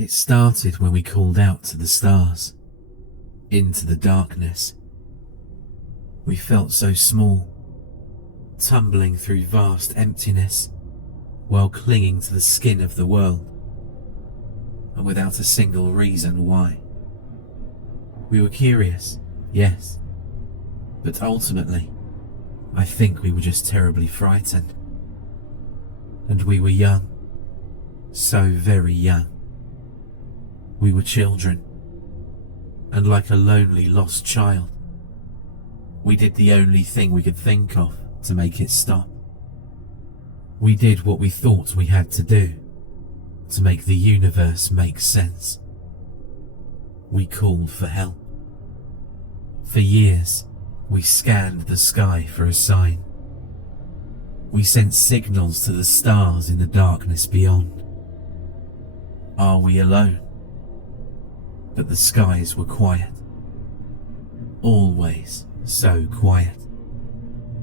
It started when we called out to the stars, into the darkness. We felt so small, tumbling through vast emptiness while clinging to the skin of the world, and without a single reason why. We were curious, yes, but ultimately, I think we were just terribly frightened. And we were young, so very young. We were children, and like a lonely lost child, we did the only thing we could think of to make it stop. We did what we thought we had to do to make the universe make sense. We called for help. For years, we scanned the sky for a sign. We sent signals to the stars in the darkness beyond. Are we alone? But the skies were quiet. Always so quiet,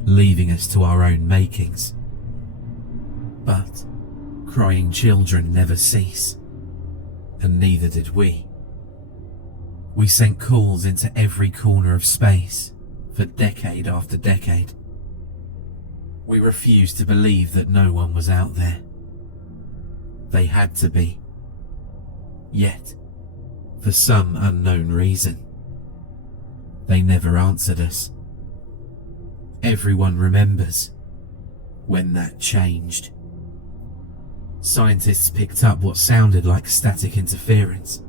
leaving us to our own makings. But crying children never cease, and neither did we. We sent calls into every corner of space for decade after decade. We refused to believe that no one was out there. They had to be. Yet, for some unknown reason, they never answered us. Everyone remembers when that changed. Scientists picked up what sounded like static interference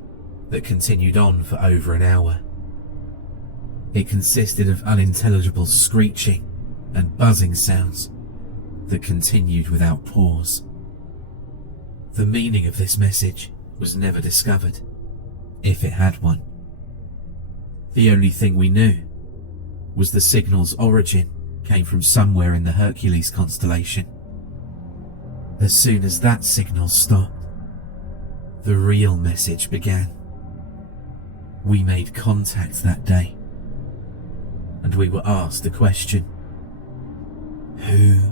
that continued on for over an hour. It consisted of unintelligible screeching and buzzing sounds that continued without pause. The meaning of this message was never discovered, if it had one. The only thing we knew was the signal's origin came from somewhere in the Hercules constellation. As soon as that signal stopped, the real message began. We made contact that day, and we were asked a question. Who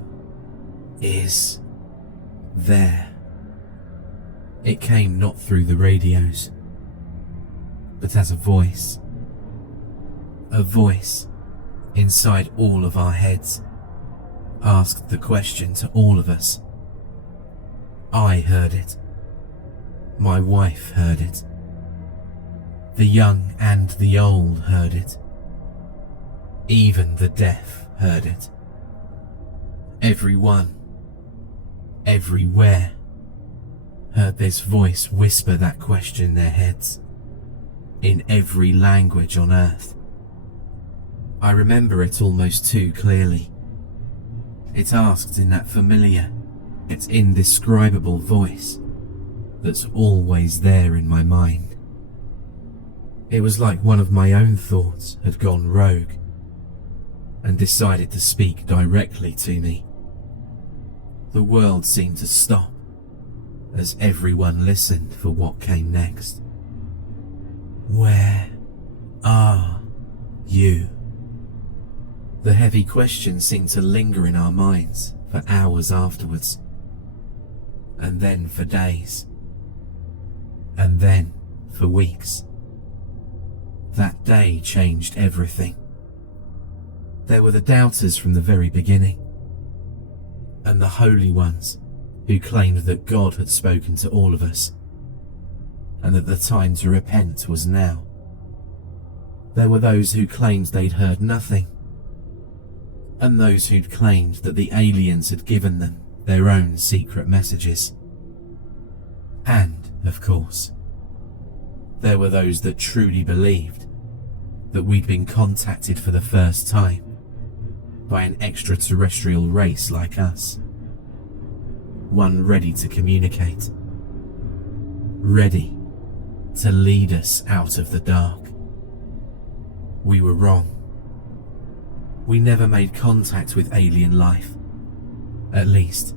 is there? It came not through the radios, but as a voice. A voice inside all of our heads asked the question to all of us. I heard it. My wife heard it. The young and the old heard it. Even the deaf heard it. Everyone, everywhere, heard this voice whisper that question in their heads, in every language on earth. I remember it almost too clearly. It asked in that familiar, yet indescribable voice that's always there in my mind. It was like one of my own thoughts had gone rogue and decided to speak directly to me. The world seemed to stop as everyone listened for what came next. Where are you? The heavy question seemed to linger in our minds for hours afterwards, and then for days, and then for weeks. That day changed everything. There were the doubters from the very beginning, and the holy ones who claimed that God had spoken to all of us, and that the time to repent was now. There were those who claimed they'd heard nothing, and those who'd claimed that the aliens had given them their own secret messages. And, of course, there were those that truly believed that we'd been contacted for the first time by an extraterrestrial race like us. One ready to communicate. Ready to lead us out of the dark. We were wrong. We never made contact with alien life. At least,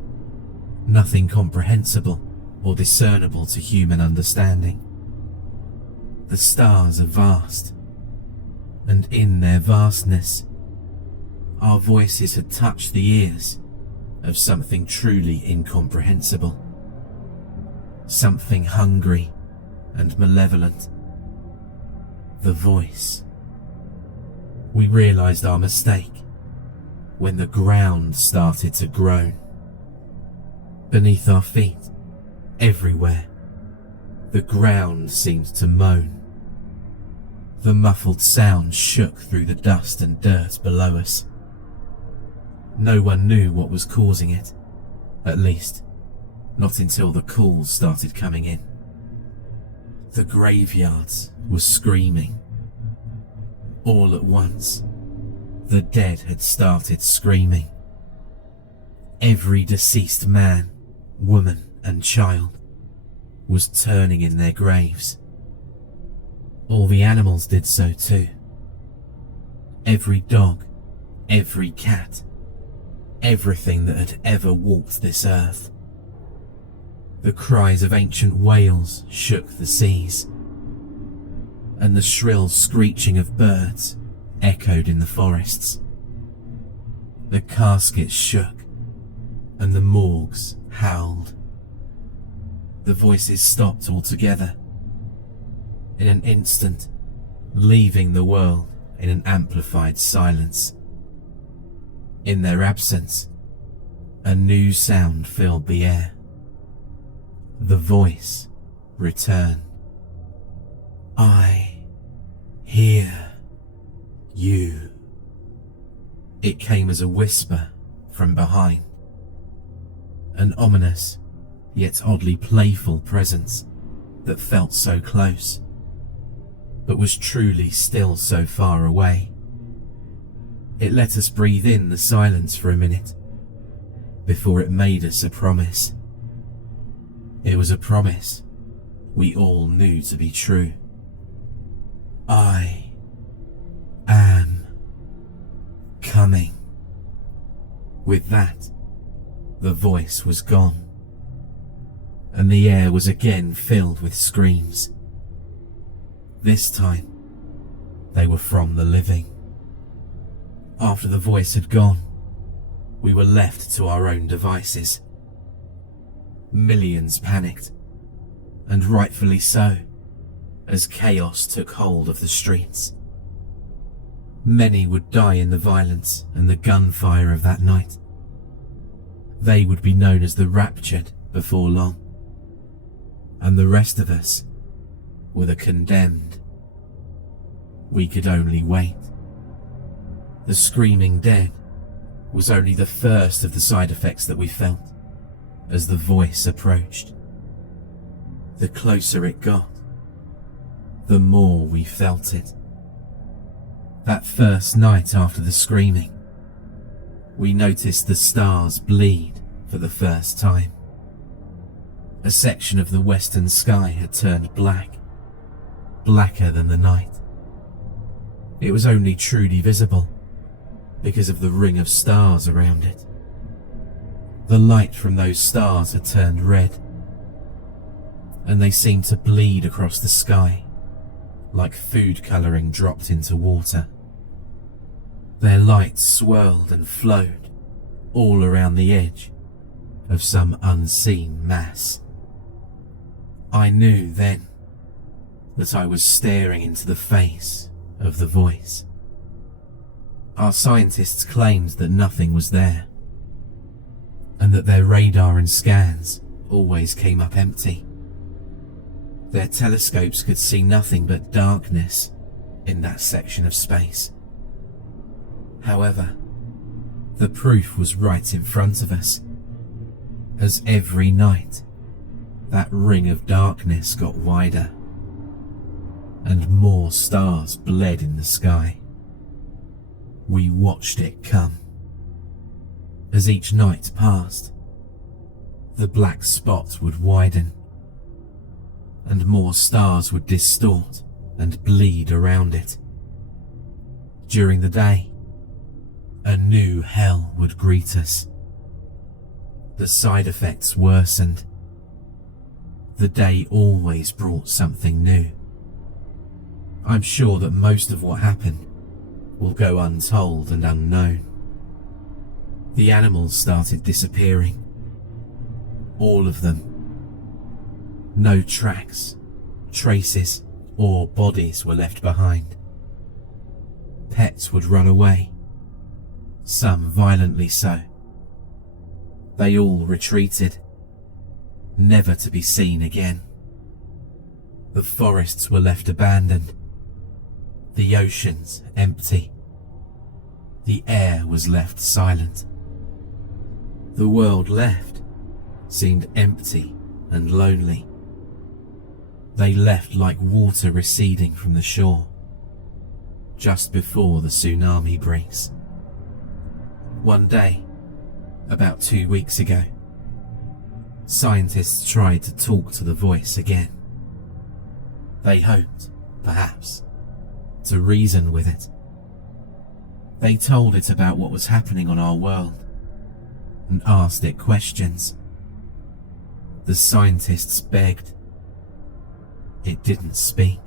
nothing comprehensible or discernible to human understanding. The stars are vast, and in their vastness, our voices had touched the ears of something truly incomprehensible. Something hungry and malevolent. The voice. We realized our mistake when the ground started to groan. Beneath our feet, everywhere, the ground seemed to moan. The muffled sound shook through the dust and dirt below us. No one knew what was causing it, at least, not until the calls started coming in. The graveyards were screaming. All at once, the dead had started screaming. Every deceased man, woman, and child was turning in their graves. All the animals did so too. Every dog, every cat, everything that had ever walked this earth. The cries of ancient whales shook the seas, and the shrill screeching of birds echoed in the forests. The caskets shook, and the morgues howled. The voices stopped altogether. In an instant, leaving the world in an amplified silence. In their absence, a new sound filled the air. The voice returned. I hear you. It came as a whisper from behind. An ominous, yet oddly playful presence that felt so close, but was truly still so far away. It let us breathe in the silence for a minute, before it made us a promise. It was a promise we all knew to be true. I am coming. With that, the voice was gone, and the air was again filled with screams. This time, they were from the living. After the voice had gone, we were left to our own devices. Millions panicked, and rightfully so, as chaos took hold of the streets. Many would die in the violence and the gunfire of that night. They would be known as the raptured before long, and the rest of us were the condemned. We could only wait. The screaming dead was only the first of the side effects that we felt as the voice approached. The closer it got, the more we felt it. That first night after the screaming, we noticed the stars bleed for the first time. A section of the western sky had turned black, blacker than the night. It was only truly visible because of the ring of stars around it. The light from those stars had turned red, and they seemed to bleed across the sky like food colouring dropped into water. Their light swirled and flowed all around the edge of some unseen mass. I knew then that I was staring into the face of the voice. Our scientists claimed that nothing was there, and that their radar and scans always came up empty. Their telescopes could see nothing but darkness in that section of space. However, the proof was right in front of us, as every night that ring of darkness got wider, and more stars bled in the sky. We watched it come. As each night passed, the black spot would widen, and more stars would distort and bleed around it. During the day, a new hell would greet us. The side effects worsened. The day always brought something new. I'm sure that most of what happened will go untold and unknown. The animals started disappearing. All of them. No tracks, traces or bodies were left behind. Pets would run away, some violently so. They all retreated, never to be seen again. The forests were left abandoned, the oceans empty. The air was left silent. The world left seemed empty and lonely. They left like water receding from the shore, just before the tsunami breaks. One day, about 2 weeks ago, scientists tried to talk to the voice again. They hoped, perhaps, to reason with it. They told it about what was happening on our world and asked it questions. The scientists begged. It didn't speak.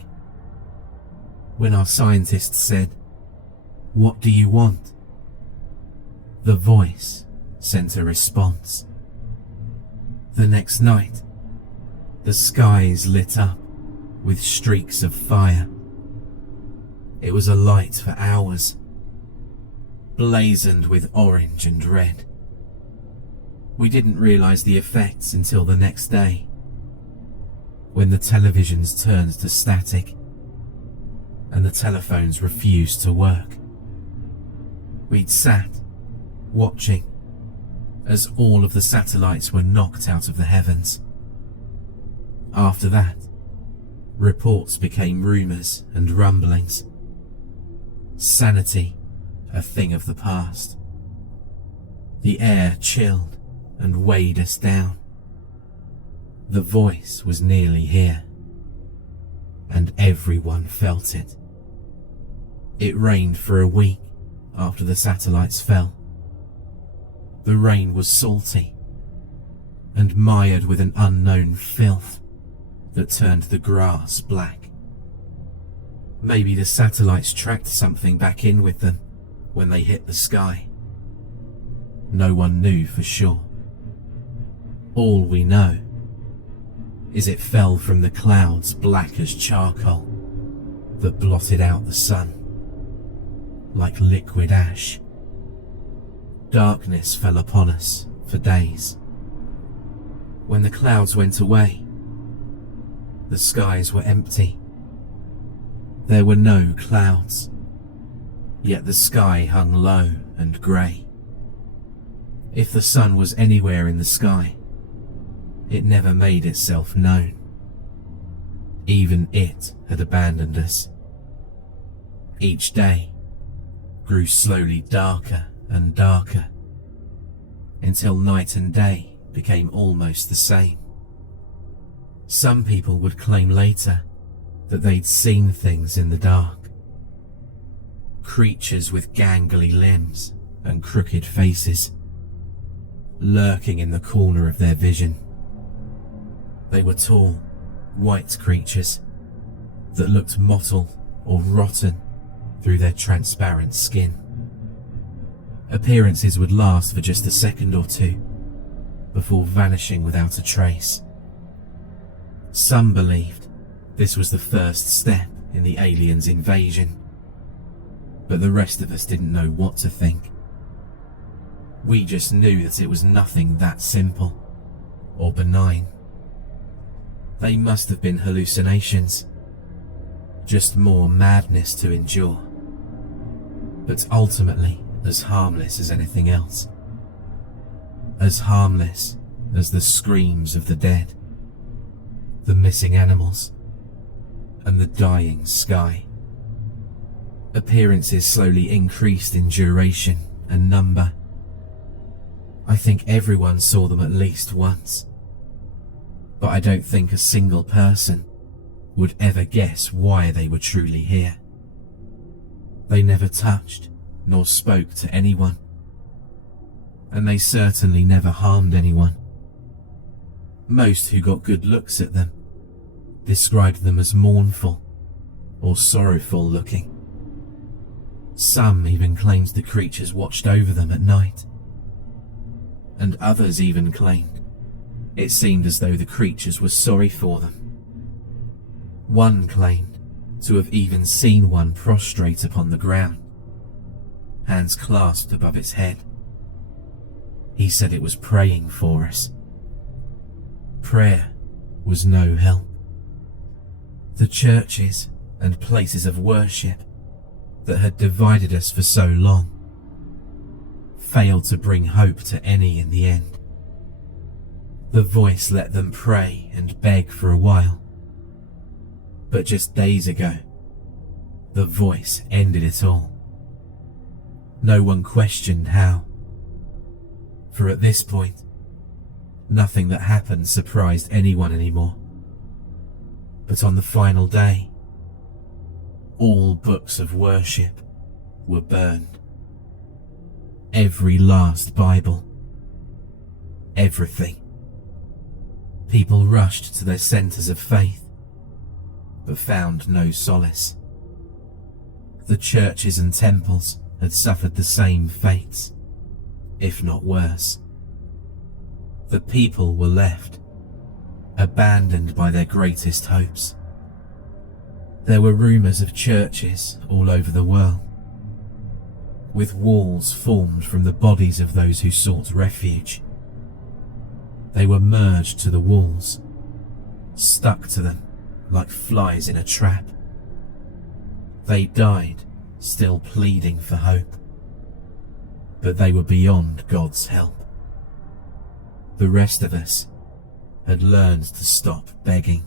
When our scientists said, "What do you want?" the voice sent a response. The next night, the skies lit up with streaks of fire. It was alight for hours, blazoned with orange and red. We didn't realize the effects until the next day, when the televisions turned to static and the telephones refused to work. We'd sat, watching, as all of the satellites were knocked out of the heavens. After that, reports became rumours and rumblings. Sanity, a thing of the past. The air chilled and weighed us down. The voice was nearly here, and everyone felt it. It rained for a week after the satellites fell. The rain was salty and mired with an unknown filth that turned the grass black. Maybe the satellites tracked something back in with them when they hit the sky. No one knew for sure. All we know is it fell from the clouds black as charcoal that blotted out the sun, like liquid ash. Darkness fell upon us for days. When the clouds went away, the skies were empty. There were no clouds, yet the sky hung low and grey. If the sun was anywhere in the sky, it never made itself known. Even it had abandoned us. Each day grew slowly darker and darker, until night and day became almost the same. Some people would claim later that they'd seen things in the dark. Creatures with gangly limbs and crooked faces, lurking in the corner of their vision. They were tall, white creatures that looked mottled or rotten through their transparent skin. Appearances would last for just a second or two before vanishing without a trace. Some believed this was the first step in the aliens' invasion, but the rest of us didn't know what to think. We just knew that it was nothing that simple or benign. They must have been hallucinations, just more madness to endure, but ultimately as harmless as anything else. As harmless as the screams of the dead, the missing animals, and the dying sky. Appearances slowly increased in duration and number. I think everyone saw them at least once, but I don't think a single person would ever guess why they were truly here. They never touched nor spoke to anyone, and they certainly never harmed anyone. Most who got good looks at them described them as mournful or sorrowful looking. Some even claimed the creatures watched over them at night, and others even claimed it seemed as though the creatures were sorry for them. One claimed to have even seen one prostrate upon the ground, hands clasped above its head. He said it was praying for us. Prayer was no help. The churches and places of worship that had divided us for so long failed to bring hope to any in the end. The voice let them pray and beg for a while, but just days ago, the voice ended it all. No one questioned how, for at this point, nothing that happened surprised anyone anymore. But on the final day, all books of worship were burned. Every last Bible. Everything. People rushed to their centers of faith, but found no solace. The churches and temples had suffered the same fates, if not worse. The people were left, abandoned by their greatest hopes. There were rumors of churches all over the world, with walls formed from the bodies of those who sought refuge. They were merged to the walls, stuck to them like flies in a trap. They died still pleading for hope, but they were beyond God's help. The rest of us had learned to stop begging.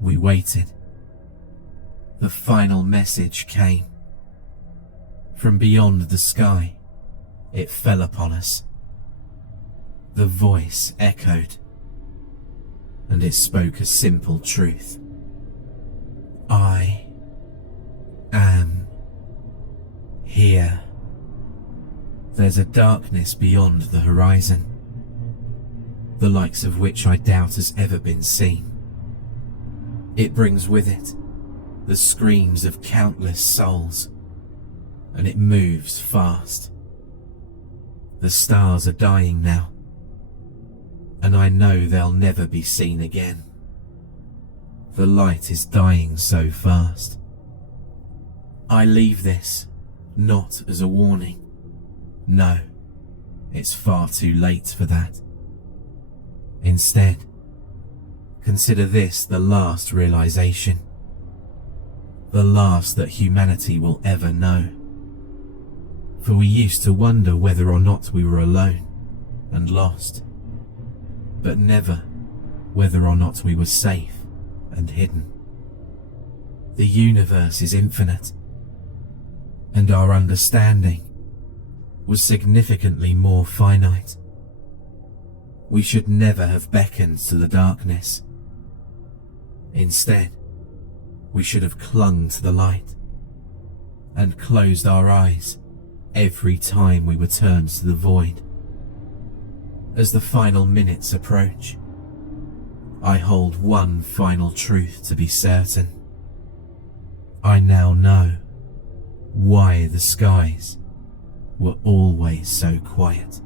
We waited. The final message came. From beyond the sky, it fell upon us. The voice echoed, and it spoke a simple truth. I am here. There's a darkness beyond the horizon, the likes of which I doubt has ever been seen. It brings with it the screams of countless souls, and it moves fast. The stars are dying now, and I know they'll never be seen again. The light is dying so fast. I leave this not as a warning. No, it's far too late for that. Instead, consider this the last realization, the last that humanity will ever know. For we used to wonder whether or not we were alone and lost, but never whether or not we were safe and hidden. The universe is infinite, and our understanding was significantly more finite. We should never have beckoned to the darkness. Instead, we should have clung to the light and closed our eyes every time we were turned to the void. As the final minutes approach, I hold one final truth to be certain. I now know why the skies were always so quiet.